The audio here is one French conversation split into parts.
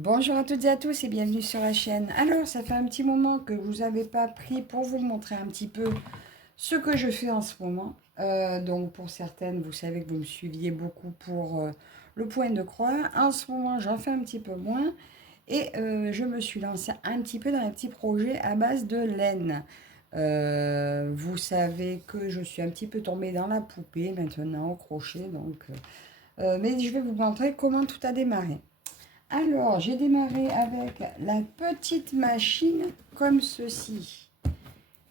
Bonjour à toutes et à tous et bienvenue sur la chaîne. Alors, ça fait un petit moment que je vous avais pas pris pour vous montrer un petit peu ce que je fais en ce moment. Donc, pour certaines, vous savez que vous me suiviez beaucoup pour le point de croix. En ce moment, j'en fais un petit peu moins et je me suis lancée un petit peu dans un petit projet à base de laine. Vous savez que je suis un petit peu tombée dans la poupée maintenant au crochet, mais je vais vous montrer comment tout a démarré. Alors, j'ai démarré avec la petite machine comme ceci.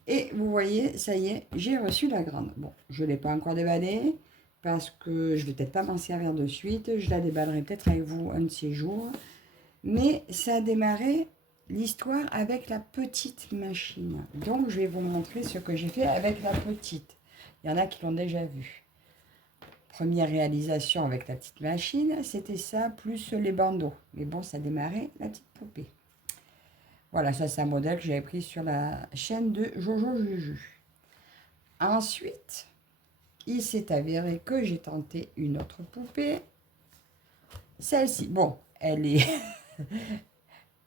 Et vous voyez, ça y est, j'ai reçu la grande. Bon, je ne l'ai pas encore déballée parce que je ne vais peut-être pas m'en servir de suite. Je la déballerai peut-être avec vous un de ces jours. Mais ça a démarré l'histoire avec la petite machine. Donc, je vais vous montrer ce que j'ai fait avec la petite. Il y en a qui l'ont déjà vu. Première réalisation avec la petite machine, c'était ça, plus les bandeaux. Mais bon, ça démarrait la petite poupée. Voilà, ça c'est un modèle que j'avais pris sur la chaîne de Jojo Juju. Ensuite, il s'est avéré que j'ai tenté une autre poupée. Celle-ci, bon, elle est,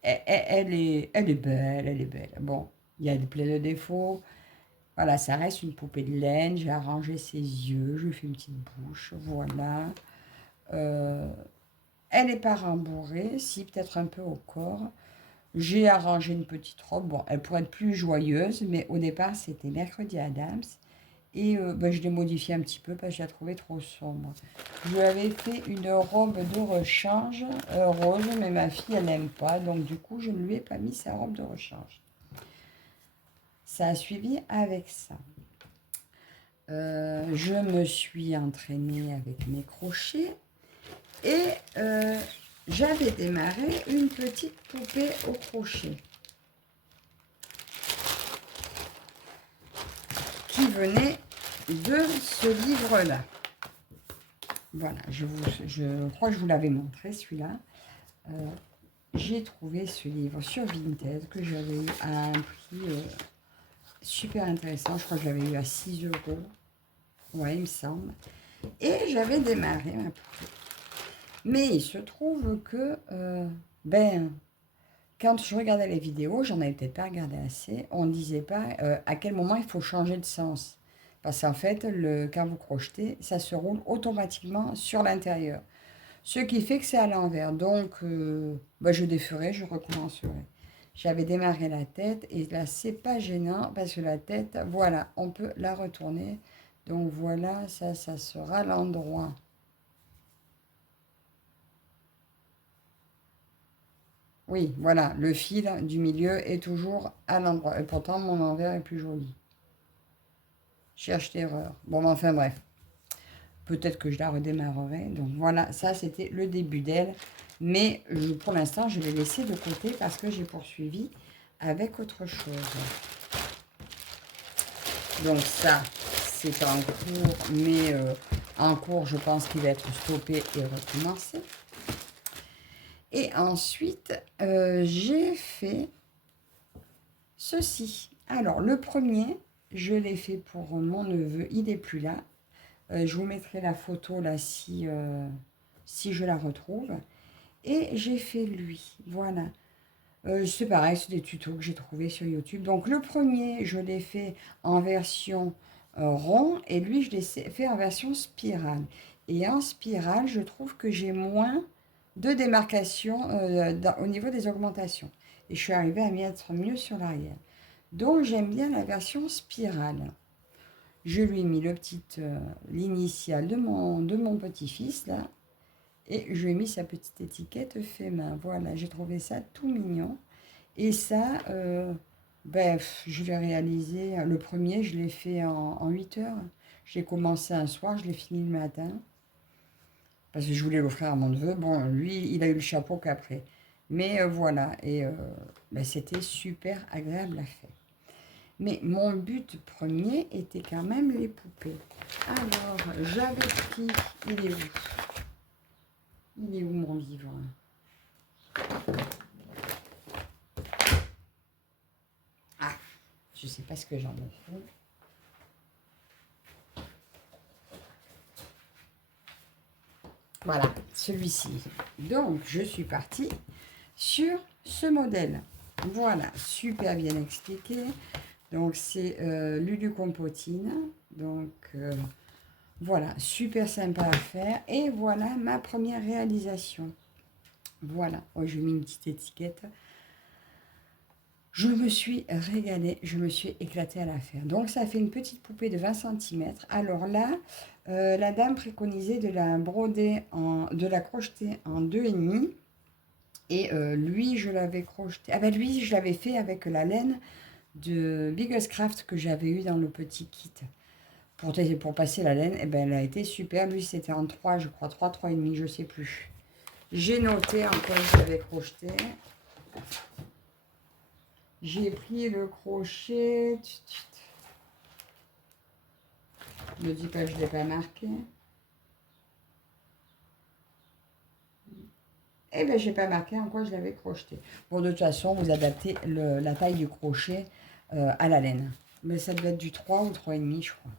elle est belle, elle est belle. Bon, il y a plein de défauts. Voilà, ça reste une poupée de laine. J'ai arrangé ses yeux, je lui ai fait une petite bouche, voilà. Euh, Elle n'est pas rembourrée, si peut-être un peu au corps. J'ai arrangé une petite robe. Bon, elle pourrait être plus joyeuse, mais au départ, c'était Mercredi Adams. Et je l'ai modifiée un petit peu parce que je la trouvais trop sombre. Je lui avais fait une robe de rechange rose, mais ma fille, elle n'aime pas. Donc, du coup, je ne lui ai pas mis sa robe de rechange. Ça a suivi avec ça. Je me suis entraînée avec mes crochets. Et j'avais démarré une petite poupée au crochet qui venait de ce livre-là. Voilà, je crois que je vous l'avais montré celui-là. J'ai trouvé ce livre sur Vinted que j'avais eu à un prix super intéressant. Je crois que j'avais eu à 6 euros. Ouais, il me semble. Et j'avais démarré ma poupée. Mais il se trouve que, quand je regardais les vidéos, j'en avais peut-être pas regardé assez, on ne disait pas à quel moment il faut changer de sens. Parce qu'en fait, quand vous crochetez, ça se roule automatiquement sur l'intérieur. Ce qui fait que c'est à l'envers. Donc, je déferai, je recommencerai. J'avais démarré la tête et là, c'est pas gênant parce que la tête, voilà, on peut la retourner. Donc voilà, ça sera l'endroit. Oui, voilà, le fil du milieu est toujours à l'endroit. Et pourtant, mon envers est plus joli. Cherche l'erreur. Bon, mais enfin bref. Peut-être que je la redémarrerai. Donc voilà, ça c'était le début d'elle. Mais pour l'instant, je l'ai laissé de côté parce que j'ai poursuivi avec autre chose. Donc ça, c'est en cours. Mais en cours, je pense qu'il va être stoppé et recommencé. Et ensuite, j'ai fait ceci. Alors, le premier, je l'ai fait pour mon neveu. Il n'est plus là. Je vous mettrai la photo là si je la retrouve. Et j'ai fait lui. Voilà. C'est pareil, c'est des tutos que j'ai trouvés sur YouTube. Donc, le premier, je l'ai fait en version rond. Et lui, je l'ai fait en version spirale. Et en spirale, je trouve que j'ai moins de démarcation au niveau des augmentations. Et je suis arrivée à m'y être mieux sur l'arrière. Donc j'aime bien la version spirale. Je lui ai mis l'initiale de mon petit-fils là. Et je lui ai mis sa petite étiquette fait main. Voilà, j'ai trouvé ça tout mignon. Et ça, je l'ai réalisé. Le premier, je l'ai fait en 8 heures. J'ai commencé un soir, je l'ai fini le matin. Parce que je voulais l'offrir à mon neveu. Bon, lui, il a eu le chapeau qu'après. Mais voilà, et c'était super agréable à faire. Mais mon but premier était quand même les poupées. Alors, j'avais pris... Il est où? Il est où mon livre? Ah, je ne sais pas ce que j'en ai fait. Voilà, celui-ci. Donc, je suis partie sur ce modèle. Voilà, super bien expliqué. Donc, c'est Lulu Compotine. Donc, voilà, super sympa à faire. Et voilà ma première réalisation. Voilà, oh, j'ai mis une petite étiquette. Je me suis régalée, je me suis éclatée à la faire. Donc, ça fait une petite poupée de 20 cm. Alors là, la dame préconisait de la broder, de la crocheter en 2,5. Et lui, je l'avais crocheté. Ah ben lui, je l'avais fait avec la laine de Biggest Craft que j'avais eu dans le petit kit. Pour passer la laine, et ben elle a été super. Lui, c'était en 3, je crois, 3,5, je sais plus. J'ai noté en quoi je l'avais crocheté. J'ai pris le crochet. Ne me dis pas que je ne l'ai pas marqué. Eh bien, je n'ai pas marqué en quoi je l'avais crocheté. Bon, de toute façon, vous adaptez la taille du crochet à la laine. Mais ça doit être du 3 ou 3,5, je crois.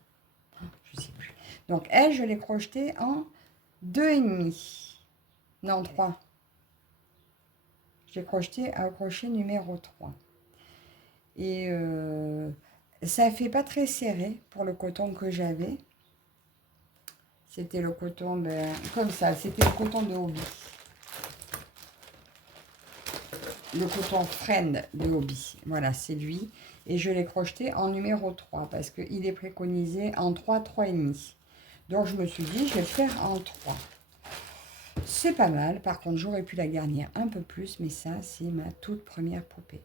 Je ne sais plus. Donc, elle, je l'ai crocheté en 2,5. Non, 3. J'ai crocheté un crochet numéro 3. Et ça ne fait pas très serré pour le coton que j'avais. C'était le coton de... Comme ça, c'était le coton de Hobby. Le coton Friend de Hobby. Voilà, c'est lui. Et je l'ai crocheté en numéro 3 parce qu'il est préconisé en 3, 3,5. Donc je me suis dit, je vais le faire en 3. C'est pas mal. Par contre, j'aurais pu la garnir un peu plus, mais ça, c'est ma toute première poupée.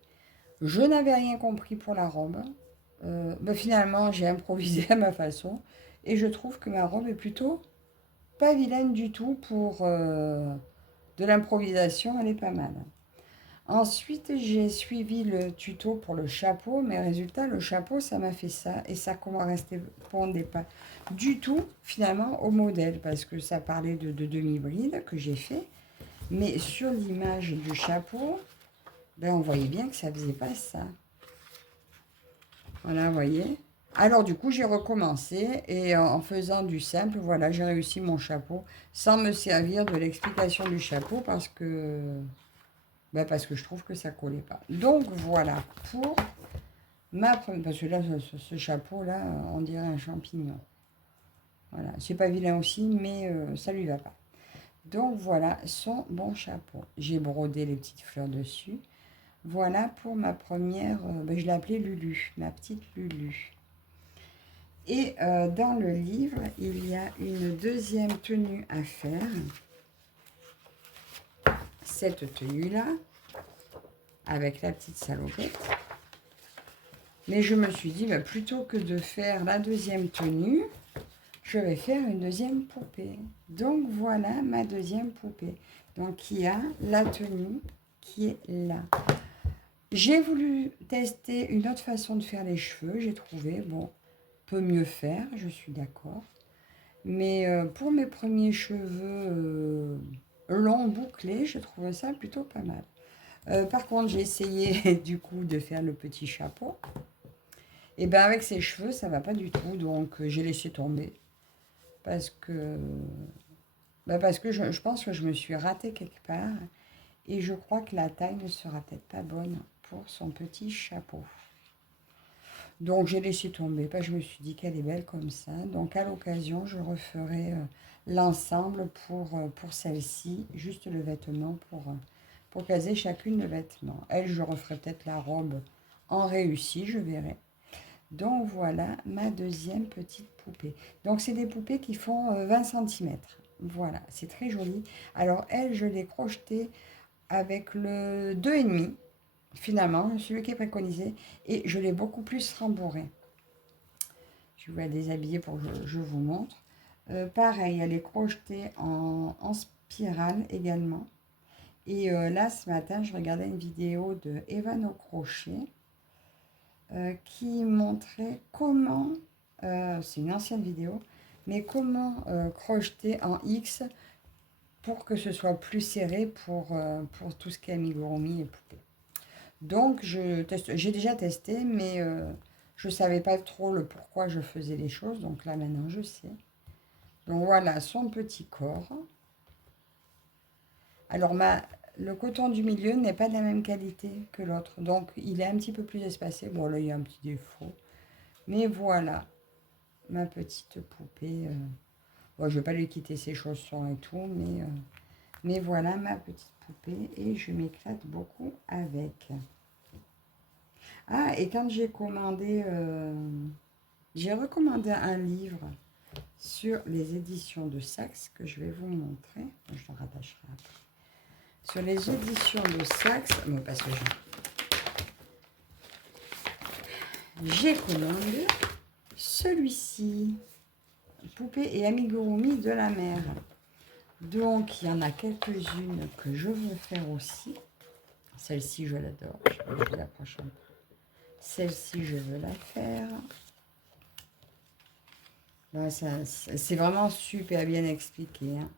Je n'avais rien compris pour la robe. Finalement, j'ai improvisé à ma façon. Et je trouve que ma robe est plutôt pas vilaine du tout pour de l'improvisation. Elle est pas mal. Ensuite, j'ai suivi le tuto pour le chapeau, mais résultat, le chapeau, ça m'a fait ça, et ça ne correspondait pas du tout, finalement, au modèle, parce que ça parlait de demi-bride que j'ai fait, mais sur l'image du chapeau, ben, on voyait bien que ça ne faisait pas ça. Voilà, vous voyez. Alors, du coup, j'ai recommencé, et en faisant du simple, voilà, j'ai réussi mon chapeau, sans me servir de l'explication du chapeau, parce que je trouve que ça collait pas. Donc voilà pour ma première. Parce que là, ce chapeau-là, on dirait un champignon. Voilà, c'est pas vilain aussi, mais ça lui va pas. Donc voilà son bon chapeau. J'ai brodé les petites fleurs dessus. Voilà pour ma première. Je l'ai appelée Lulu, ma petite Lulu. Et dans le livre, il y a une deuxième tenue à faire. Cette tenue-là, avec la petite salopette. Mais je me suis dit, plutôt que de faire la deuxième tenue, je vais faire une deuxième poupée. Donc voilà ma deuxième poupée. Donc il y a la tenue qui est là. J'ai voulu tester une autre façon de faire les cheveux. J'ai trouvé, bon, peut mieux faire, je suis d'accord. Mais pour mes premiers cheveux longs, bouclés, je trouvais ça plutôt pas mal. Par contre, j'ai essayé du coup de faire le petit chapeau. Et bien avec ses cheveux, ça va pas du tout. Donc j'ai laissé tomber. Parce que, je pense que je me suis ratée quelque part. Et je crois que la taille ne sera peut-être pas bonne pour son petit chapeau. Donc j'ai laissé tomber. Je me suis dit qu'elle est belle comme ça. Donc à l'occasion, je referai l'ensemble pour celle-ci. Juste le vêtement pour caser chacune le vêtement. Elle, je referai peut-être la robe en réussi, je verrai. Donc voilà ma deuxième petite poupée. Donc c'est des poupées qui font 20 cm. Voilà, c'est très joli. Alors elle, je l'ai crochetée avec le 2,5 finalement, celui qui est préconisé. Et je l'ai beaucoup plus rembourré. Je vais la déshabiller pour que je vous montre. Pareil, elle est crochetée en spirale également. Et là, ce matin, je regardais une vidéo de Evan au crochet. Qui montrait comment, c'est une ancienne vidéo, mais comment crocheter en X pour que ce soit plus serré pour tout ce qui est amigurumi et poupée. Donc j'ai déjà testé, mais je ne savais pas trop le pourquoi je faisais les choses, donc là maintenant je sais. Donc voilà son petit corps. Alors le coton du milieu n'est pas de la même qualité que l'autre. Donc, il est un petit peu plus espacé. Bon, là, il y a un petit défaut. Mais voilà, ma petite poupée. Bon, je ne vais pas lui quitter ses chaussons et tout, mais voilà ma petite poupée. Et je m'éclate beaucoup avec. Ah, et quand j'ai recommandé un livre sur les éditions de Saxe que je vais vous montrer. Je le rattacherai après. Sur les éditions de Saxe, bon, parce que j'ai commandé celui-ci, Poupée et amigurumi de la mer. Donc, il y en a quelques-unes que je veux faire aussi. Celle-ci, je l'adore. Je l'approche un peu. Celle-ci, je veux la faire. Là, c'est vraiment super bien expliqué. Hein.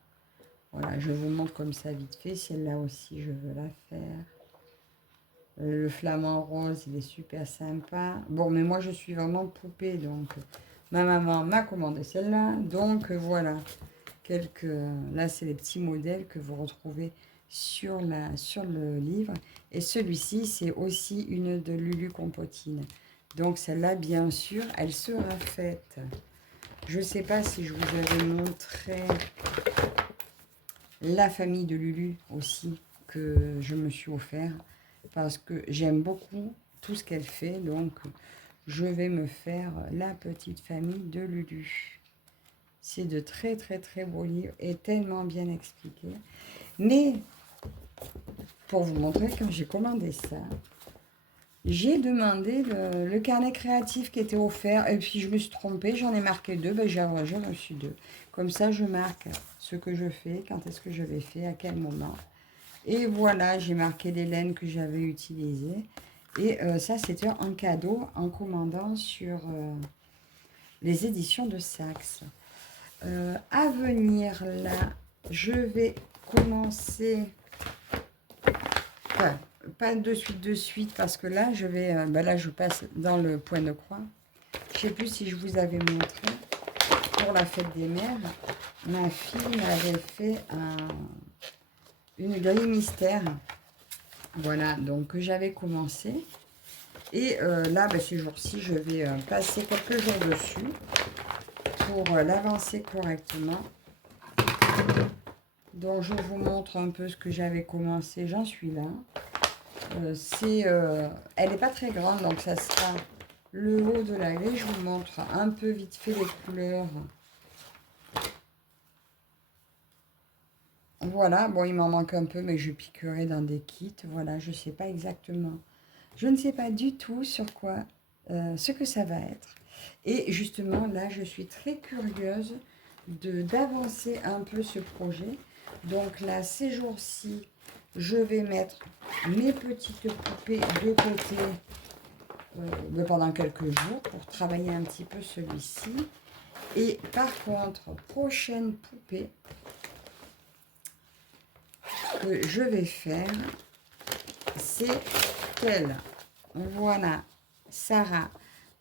Voilà, je vous montre comme ça vite fait. Celle-là aussi, je veux la faire. Le flamant rose, il est super sympa. Bon, mais moi, je suis vraiment poupée, donc ma maman m'a commandé celle-là. Donc, voilà, là, c'est les petits modèles que vous retrouvez sur le livre. Et celui-ci, c'est aussi une de Lulu Compotine. Donc, celle-là, bien sûr, elle sera faite. Je ne sais pas si je vous avais montré la famille de Lulu aussi, que je me suis offert. Parce que j'aime beaucoup tout ce qu'elle fait. Donc, je vais me faire la petite famille de Lulu. C'est de très, très, très beaux livres et tellement bien expliqué. Mais, pour vous montrer, quand j'ai commandé ça, j'ai demandé le carnet créatif qui était offert. Et puis, je me suis trompée. J'en ai marqué 2. Ben, j'ai reçu 2. Comme ça, je marque ce que je fais, quand est-ce que je l'ai fait, à quel moment. Et voilà, j'ai marqué les laines que j'avais utilisées. Et ça, c'était un cadeau en commandant sur les éditions de Saxe. À venir, là, je vais commencer... Enfin, pas de suite, parce que là, là, je passe dans le point de croix. Je ne sais plus si je vous avais montré. Pour la fête des mères, ma fille m'avait fait une grille mystère. Voilà, donc que j'avais commencé. Et là, ces jours-ci, je vais passer quelques jours dessus pour l'avancer correctement. Donc, je vous montre un peu ce que j'avais commencé. J'en suis là. Elle n'est pas très grande, donc ça sera le haut de la grille. Je vous montre un peu vite fait les couleurs. Voilà, bon, il m'en manque un peu, mais je piquerai dans des kits. Voilà, je ne sais pas exactement. Je ne sais pas du tout sur quoi, ce que ça va être. Et justement, là, je suis très curieuse d'avancer un peu ce projet. Donc là, ces jours-ci, je vais mettre mes petites poupées de côté pendant quelques jours pour travailler un petit peu celui-ci. Et par contre, prochaine poupée que je vais faire, c'est elle. Voilà, Sarah.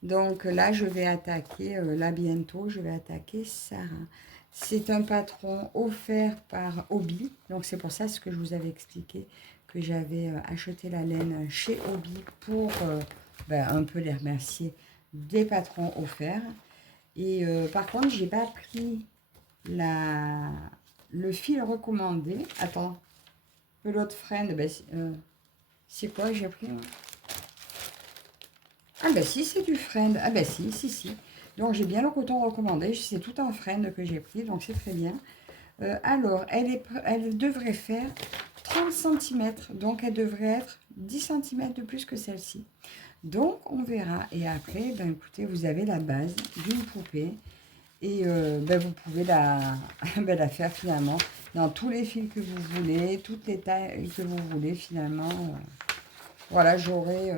Donc là, je vais attaquer, là bientôt, je vais attaquer Sarah. C'est un patron offert par Hobby. Donc c'est pour ça ce que je vous avais expliqué, que j'avais acheté la laine chez Hobby pour un peu les remercier des patrons offerts. Et par contre, j'ai pas pris le fil recommandé. Attends, pelote friend, c'est quoi j'ai pris moi? Ah ben si, c'est du friend. Ah ben si. Donc j'ai bien le coton recommandé. C'est tout un friend que j'ai pris, donc c'est très bien. Alors, elle devrait faire 30 cm. Donc elle devrait être 10 cm de plus que celle-ci. Donc on verra. Et après, écoutez, vous avez la base d'une poupée. Et vous pouvez la faire finalement dans tous les fils que vous voulez, toutes les tailles que vous voulez finalement. Voilà, j'aurai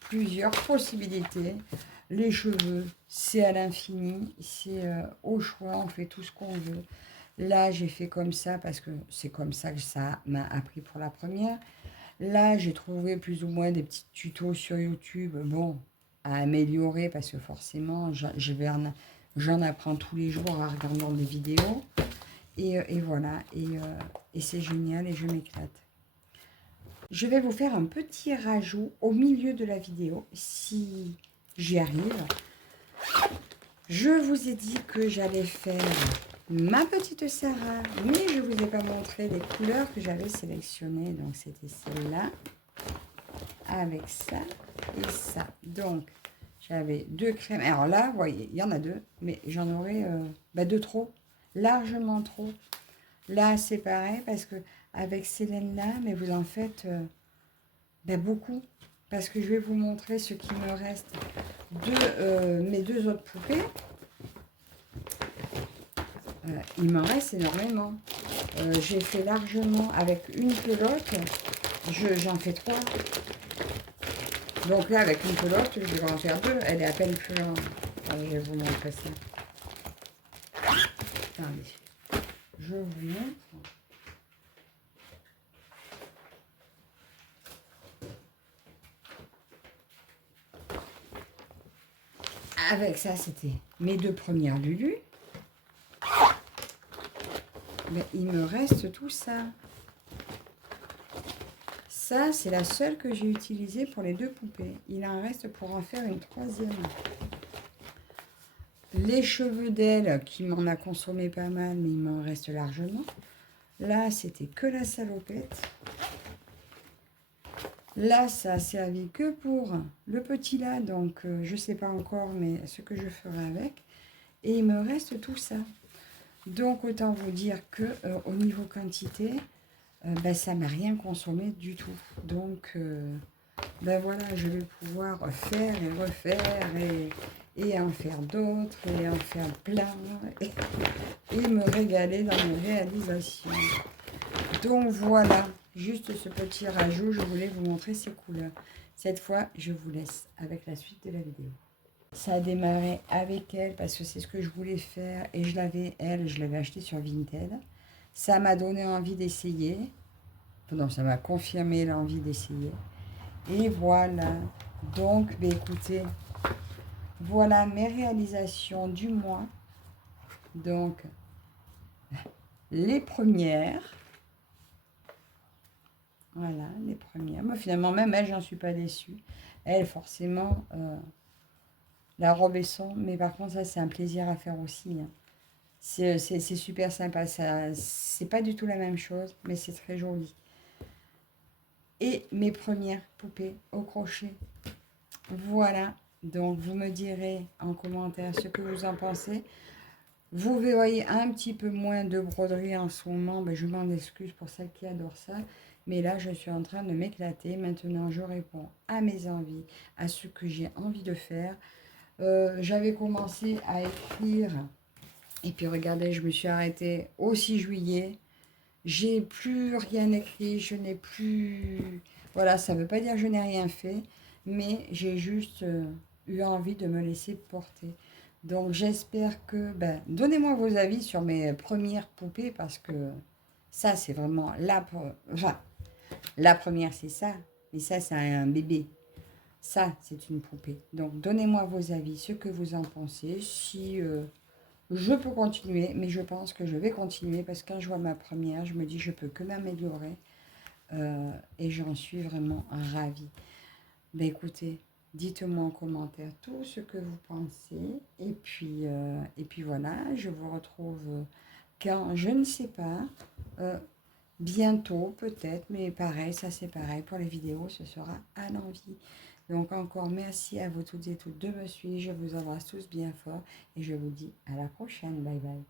plusieurs possibilités. Les cheveux, c'est à l'infini, c'est au choix, on fait tout ce qu'on veut. Là, j'ai fait comme ça parce que c'est comme ça que ça m'a appris pour la première. Là, j'ai trouvé plus ou moins des petits tutos sur YouTube, bon, à améliorer parce que forcément, j'en apprends tous les jours en regardant des vidéos. Et voilà, et c'est génial et je m'éclate. Je vais vous faire un petit rajout au milieu de la vidéo, si j'y arrive. Je vous ai dit que j'allais faire ma petite Sarah, mais je ne vous ai pas montré les couleurs que j'avais sélectionnées. Donc, c'était celle-là, avec ça et ça. Donc, j'avais 2 crèmes. Alors là, vous voyez, il y en a 2, mais j'en aurais 2 trop, largement trop. Là, c'est pareil, parce que avec ces laines-là, mais vous en faites beaucoup. Parce que je vais vous montrer ce qui me reste de mes 2 autres poupées. Il m'en reste énormément. J'ai fait largement avec une pelote. J'en fais 3. Donc là, avec une pelote, je vais en faire 2. Elle est à peine plus grande. Allez, je vais vous montrer ça. Attendez. Je vous montre. Avec ça, c'était mes 2 premières Lulu. Mais il me reste tout ça. Ça, c'est la seule que j'ai utilisée pour les 2 poupées. Il en reste pour en faire une 3e. Les cheveux d'elle, qui m'en a consommé pas mal, mais il m'en reste largement. Là, c'était que la salopette. Là, ça a servi que pour le petit là, donc je ne sais pas encore, mais ce que je ferai avec. Et il me reste tout ça. Donc, autant vous dire que au niveau quantité, ça ne m'a rien consommé du tout. Donc, voilà, je vais pouvoir faire et refaire et en faire d'autres et en faire plein et me régaler dans mes réalisations. Donc voilà, juste ce petit rajout, je voulais vous montrer ces couleurs. Cette fois, je vous laisse avec la suite de la vidéo. Ça a démarré avec elle parce que c'est ce que je voulais faire et je l'avais acheté sur Vinted. Ça m'a donné envie d'essayer. Non, ça m'a confirmé l'envie d'essayer. Et voilà. Donc, écoutez, voilà mes réalisations du mois. Donc, les premières. Voilà, les premières. Moi, finalement, même elle, j'en suis pas déçue. Elle, forcément, la robe est sombre. Mais par contre, ça, c'est un plaisir à faire aussi. Hein. C'est super sympa. C'est pas du tout la même chose, mais c'est très joli. Et mes premières poupées au crochet. Voilà. Donc, vous me direz en commentaire ce que vous en pensez. Vous voyez un petit peu moins de broderie en ce moment. Je m'en excuse pour celles qui adorent ça. Mais là, je suis en train de m'éclater. Maintenant, je réponds à mes envies, à ce que j'ai envie de faire. J'avais commencé à écrire. Et puis, regardez, je me suis arrêtée au 6 juillet. J'ai plus rien écrit. Je n'ai plus... Voilà, ça ne veut pas dire que je n'ai rien fait. Mais j'ai juste eu envie de me laisser porter. Donc, j'espère que... donnez-moi vos avis sur mes premières poupées. Parce que ça, c'est vraiment la... Enfin, la première, c'est ça. Mais ça, c'est un bébé. Ça, c'est une poupée. Donc, donnez-moi vos avis, ce que vous en pensez. Si je peux continuer, mais je pense que je vais continuer. Parce que quand je vois ma première, je me dis, je peux que m'améliorer. Et j'en suis vraiment ravie. Écoutez, dites-moi en commentaire tout ce que vous pensez. Et puis voilà, je vous retrouve quand, je ne sais pas... bientôt peut-être, mais pareil, ça c'est pareil pour les vidéos, ce sera à l'envie. Donc encore merci à vous toutes et toutes de me suivre, je vous embrasse tous bien fort et je vous dis à la prochaine, bye bye.